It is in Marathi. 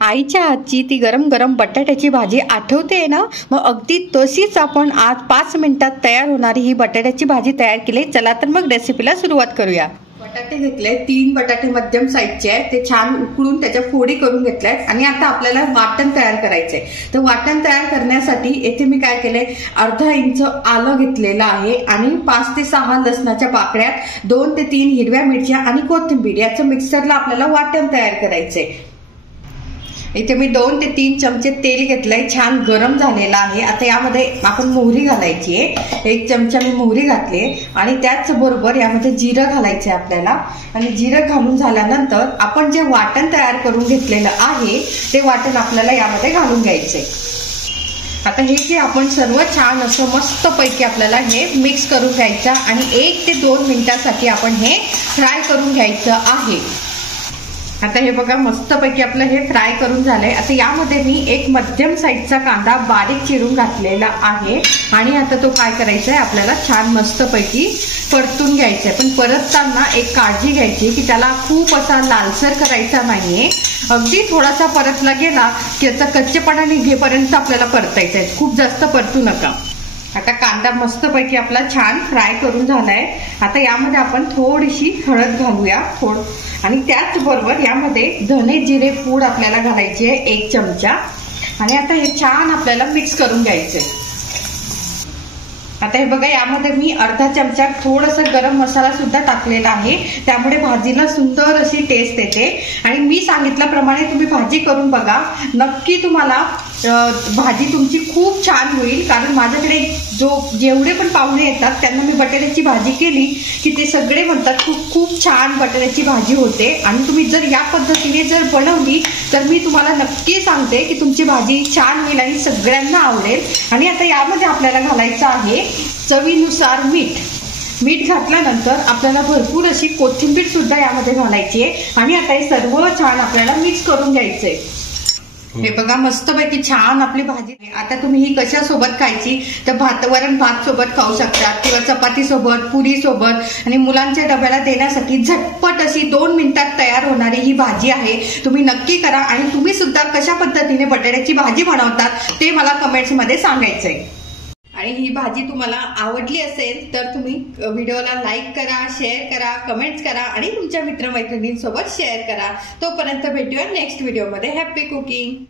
आईच्या हातची ती गरम गरम बटाट्याची भाजी आठवते ना? मग अगदी तशीच आपण आज 5 मिनिटात तयार होणारी ही बटाट्याची भाजी तयार केली. चला तर मग रेसिपीला सुरुवात करूया. बटाटे घेतले, 3 बटाटे मध्यम साईजचे आहेत. ते छान उकळून त्याच्या फोडी करून घेतल्यात आणि आता आपल्याला वाटण तयार करायचंय. तर वाटण तयार करण्यासाठी येथे मी काय केलंय, अर्धा इंच आलं घेतलेलं आहे आणि 5 ते 6 लसणाच्या पाकळ्या, 2 ते 3 हिरव्या मिरच्या आणि कोथिंबीर याचं मिक्सरला आपल्याला वाटण तयार करायचंय. इथे मी 2 ते 3 चमचे तेल घेतलंय, छान गरम झालेलं आहे. आता यामध्ये आपण मोहरी घालायची आहे. 1 चमचा मी मोहरी घातली आणि त्याच बरोबर यामध्ये जिरं घालायचंय आपल्याला. आणि जिरं घालून झाल्यानंतर आपण जे वाटण तयार करून घेतलेलं आहे ते वाटण आपल्याला यामध्ये घालून घ्यायचंय. आता हे जे आपण सर्व छान असं मस्त पैकी आपल्याला हे मिक्स करून घ्यायचं आणि 1 ते 2 मिनिटांसाठी आपण हे फ्राय करून घ्यायचं आहे. आता हे बघा मस्तपैकी आपलं हे फ्राय करून झालंय. आता यामध्ये मी एक मध्यम साईजचा कांदा बारीक चिरून घातलेला आहे आणि आता तो काय करायचा आहे, आपल्याला छान मस्तपैकी परतून घ्यायचा आहे. पण परतताना एक काळजी घ्यायची की त्याला खूप असा लालसर करायचा नाहीये. अगदी थोडासा परतला गेला की त्याचा कच्चेपणा निघेपर्यंत आपल्याला परतायचा आहे, खूप जास्त परतू नका. आता कांदा मस्तपैकी आपला छान फ्राय करून झालाय. आता यामध्ये आपण थोडीशी हळद घालूया आणि त्याचबरोबर यामध्ये धने जिरे पूड आपल्याला घालायची आहे 1 चमचा आणि आता हे छान आपल्याला मिक्स करून घ्यायचंय. आता हे बघा यामध्ये मी अर्धा चमचा थोडासा गरम मसाला सुद्धा टाकलेला आहे, त्यामुळे भाजीला सुंदर अशी टेस्ट येते. आणि मी सांगितल्याप्रमाणे तुम्ही भाजी करून बघा, नक्की तुम्हाला भाजी तुमची खूप छान होईल. कारण माझ्याकडे जेवढे पण पाहुणे येतात त्यांना मी बटाट्याची भाजी केली की ते सगळे म्हणतात खूप खूप छान बटाट्याची भाजी होते. आणि तुम्ही जर या पद्धतीने जर बनवली तर मी तुम्हाला नक्की सांगते की तुमची भाजी छान होईल आणि सगळ्यांना आवडेल. आणि आता यामध्ये आपल्याला घालायचं आहे चवीनुसार मीठ घातल्यानंतर आपल्याला भरपूर अशी कोथिंबीर सुद्धा यामध्ये घालायची आहे आणि आता हे सर्व छान आपल्याला मिक्स करून घ्यायचंय. हे बघा मस्तपैकी छान आपली भाजी. आता तुम्ही ही कशा सोबत खायची, तर वरण भात सोबत खाऊ शकता किंवा चपाती सोबत, पुरी सोबत. आणि मुलांच्या डब्याला देण्यासाठी झटपट अशी 2 मिनिटात तयार होणारी ही भाजी आहे. तुम्ही नक्की करा आणि तुम्ही सुद्धा कशा पद्धतीने बटाट्याची भाजी बनवतात ते मला कमेंट्स मध्ये सांगायचंय. आणि ही भाजी तुम्हाला आवडली असेल तर तुम्ही व्हिडिओला लाईक करा, शेअर करा, कमेंट्स करा आणि तुमच्या मित्रमैत्रिणींसोबत शेअर करा. तोपर्यंत भेटूया नेक्स्ट व्हिडिओमध्ये. Happy cooking.